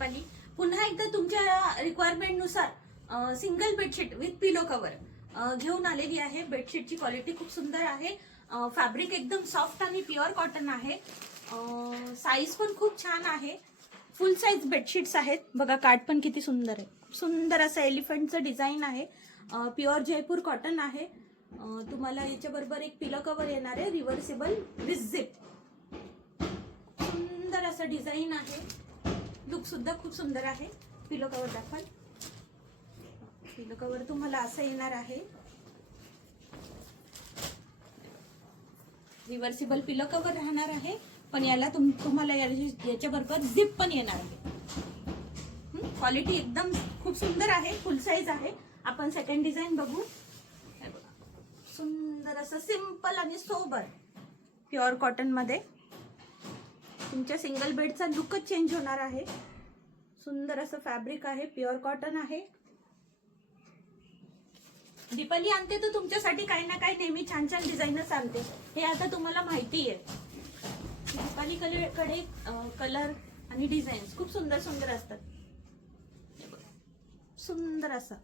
दीपाली. पुन्हा एकदा तुमच्या रिक्वायरमेंट नुसार single bedsheet with pillow cover घेऊन आलेली आहे. बेडशीटची क्वालिटी खूप सुंदर आहे. फॅब्रिक एकदम सॉफ्ट आणि प्युअर कॉटन आहे. साईज पण खूप छान आहे. फुल साईज बेडशीट्स आहेत. बघा काठ पण किती सुंदर आहे. सुंदर असं एलिफंटचं डिझाईन आहे. प्युअर जयपूर कॉटन आहे. तुम्हाला याच्या बरोबर एक पिलो कव्हर येणार आहे रिव्हर्सिबल विथ झिप. सुंदर असं डिझाईन आहे. लुक सुद्धा खूप सुंदर आहे. पिलो कव्हर दाखवाल. पिलो कव्हर तुम्हाला असं येणार आहे. रिव्हर्सिबल पिलो कव्हर राहणार आहे. पण याला तुम्हाला याच्या बरोबर झिप पण येणार आहे. क्वालिटी एकदम खूप सुंदर आहे. फुल साईज आहे. आपण सेकंड डिझाईन बघू. सुंदर असं सिंपल आणि सोबर प्युअर कॉटन मध्ये तुमच्या सिंगल बेडचा लुकच चेंज होणार आहे. सुंदर असं फॅब्रिक आहे. प्युअर कॉटन आहे. दीपाली आणते तर तुमच्यासाठी काही ना काही नेहमी छान छान डिझाईनच आणते. हे आता तुम्हाला माहिती आहे. दीपाली कडे कलर आणि डिझाईन्स खूप सुंदर सुंदर असतात. सुंदर असं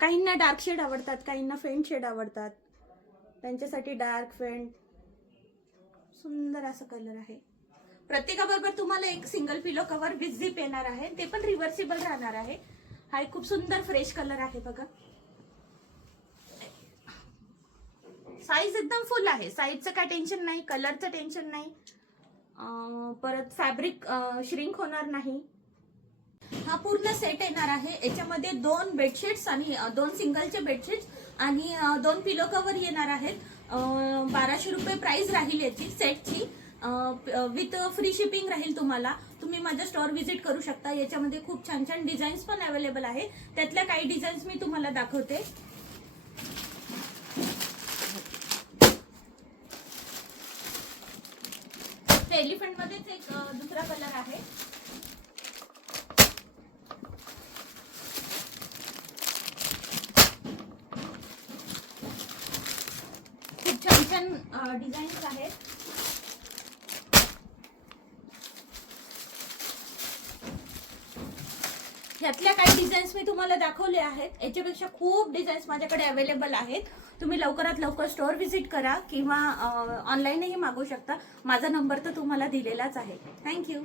काहींना डार्क शेड आवडतात, काहींना फेंट शेड आवडतात. त्यांच्यासाठी डार्क फेंट सुंदर असं कलर आहे. प्रत्येकाबरोबर तुम्हाला एक single pillow cover with zip येणार आहे. ते पण रिव्हर्सिबल राहणार आहे. हा एक खूप सुंदर फ्रेश कलर आहे. बघा साईज एकदम फुल आहे. साईजचं काय टेन्शन नाही, कलरचं टेन्शन नाही, परत फॅब्रिक श्रिंक होणार नाही. हा पूर्ण सेट येणार आहे. याच्यामध्ये 2 बेडशीट्स आणि 2 सिंगलचे बेडशीट्स आणि 2 पिलो कव्हर येणार आहेत. 1200 रुपये प्राइस राहील याची सेटची. विथ फ्री शिपिंग राहील तुम्हाला. तुम्ही माझ्या स्टोअर व्हिजिट करू शकता. याच्यामध्ये खूप छान छान डिझाईन्स पण अवेलेबल आहे. त्यातल्या काही डिझाईन्स मी तुम्हाला दाखवते. एलिफंट मध्येच एक दुसरा कलर आहे. खूप छान छान डिझाईन्स आहेत. यातल्या काही डिझाईन्स मी तुम्हाला दाखवले आहेत. याच्यापेक्षा खूप डिझाईन्स माझ्याकडे अवेलेबल आहेत. तुम्ही लवकरात लवकर स्टोअर व्हिजिट करा किंवा ऑनलाईनही मागवू शकता. माझा नंबर तर तुम्हाला दिलेलाच आहे. थँक्यू.